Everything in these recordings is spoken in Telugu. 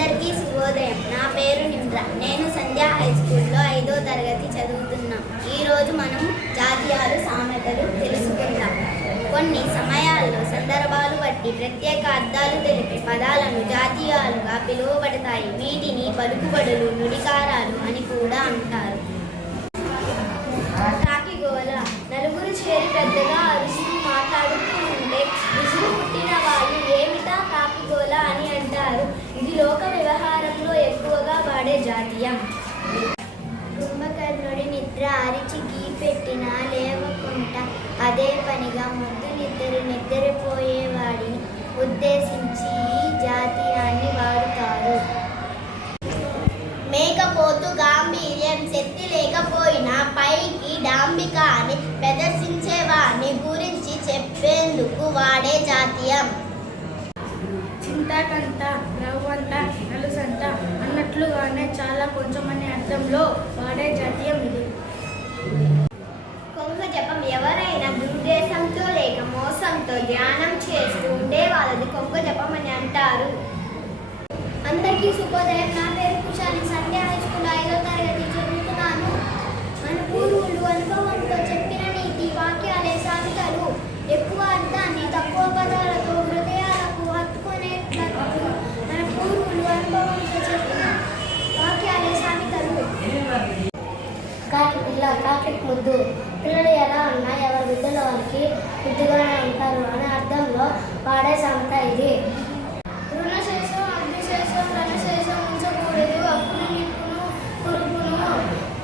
అందరికీ శుభోదయం. నా పేరు నిమ్ర. నేను సంధ్యా హై స్కూల్లో 5వ తరగతి చదువుతున్నాం. ఈరోజు మనం జాతీయాలు సామెతలు తెలుసుకుందాం. కొన్ని సమయాల్లో సందర్భాలు బట్టి ప్రత్యేక అర్థాలు తెలిపే పదాలను జాతీయాలుగా పిలువబడతాయి. వీటిని పలుకుబడులు, నుడికారాలు అని కూడా అంటారు. కాకిగోల. నలుగురు చేరి పెద్దగా అరుస్తూ మాట్లాడుతూ ఉంటే విసుగు పుట్టిన వాళ్ళు ఏమిటా కాకిగోల అని అంటారు. ఇది లోక వ్యవహారంలో ఎక్కువగా వాడే జాతీయం. కుంభకర్ణుడి నిద్ర అరిచి గీ పెట్టినా లేవకుండా అదే పనిగా ముద్దులిద్దరు నిద్రపోయేవాడిని ఉద్దేశించి ఈ జాతీయాన్ని వాడుతారు. మేకపోతు గాంభీర్యం శక్తి లేకపోయినా పైకి డాంబికాన్ని ప్రదర్శించేవాడిని గురించి చెప్పేందుకు వాడే జాతీయం. చింతకంట, రవ్వంట, నలుసంట అన్నట్లుగానే చాలా కొంచెం అనే అర్థంలో వాడే జాతీయం ఇది. కొంగ జపం. ఎవరైనా దురుద్దేశంతో లేక మోసంతో ధ్యానం చేస్తూ ఉండే వాళ్ళది కొంగ జపం అని అంటారు. అందరికీ శుభోదయం. నా పేరు కుషాని. సంధ్యా హై స్కూల్ 5వ తరగతి చదువుతున్నాను. మన పూర్వులు అనుభవంతో చెప్పిన నీతి వాక్యాలే సామెతలు. ఎక్కువ అర్థాన్ని తక్కువ పదాలతో హృదయాలకు హత్తుకునేటట్లు మన పూర్వులు అనుభవంతో చెప్పిన వాక్యాలే సామెతలు. కాకి పిల్ల, కాకి ముద్దు. పిల్లలు ఎలా ఉన్నా ఎవరి బిడ్డల వారికి ముద్దుగానే ఉంటారు అనే అర్థంలో వాడే సామెత ఇది. రుణశేషం, అగ్నిశేషం, రణశేషం ఉంచకూడదు. అప్పును నిప్పును పురుగును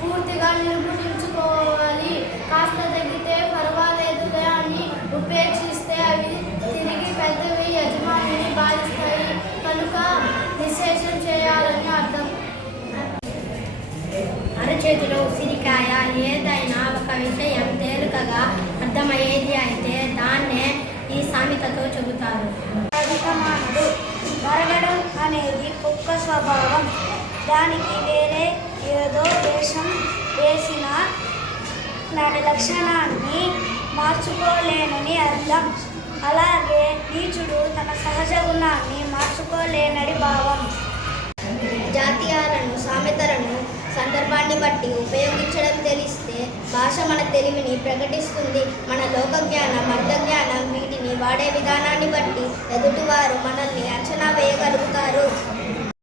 పూర్తిగా నిర్మూలించుకోవాలి. కాస్త తగ్గితే పర్వాలేదులే అని ఉపేక్షిస్తే అవి తిరిగి పెద్దవి యజమానిని బాధిస్తాయి. కనుక నిశ్శేషం చేయాలని అర్థం. అరచేతిలో ఉసిరికాయ. ఏదైనా ఒక విషయం తేలికగా అర్థమయ్యేది అయితే దాన్నే ఈ సామెతతో చెబుతారు. మరగడం అనేది కుక్క స్వభావం. దానికి వేరే ఏదో వేషం వేసిన దాని లక్షణాన్ని మార్చుకోలేనని అర్థం. అలాగే నీచుడు తన సహజ గుణాన్ని మార్చుకోలేనని భావం. జాతీయాలను, సామెతలను సందర్భాన్ని బట్టి ఉపయోగించడం తెలిస్తే భాష మన తెలివిని ప్రకటిస్తుంది. మన లోక జ్ఞానం, అర్థ జ్ఞానం వీటిని వాడే విధానాన్ని బట్టి ఎదుటివారు మనల్ని అంచనా వేయగలుగుతారు.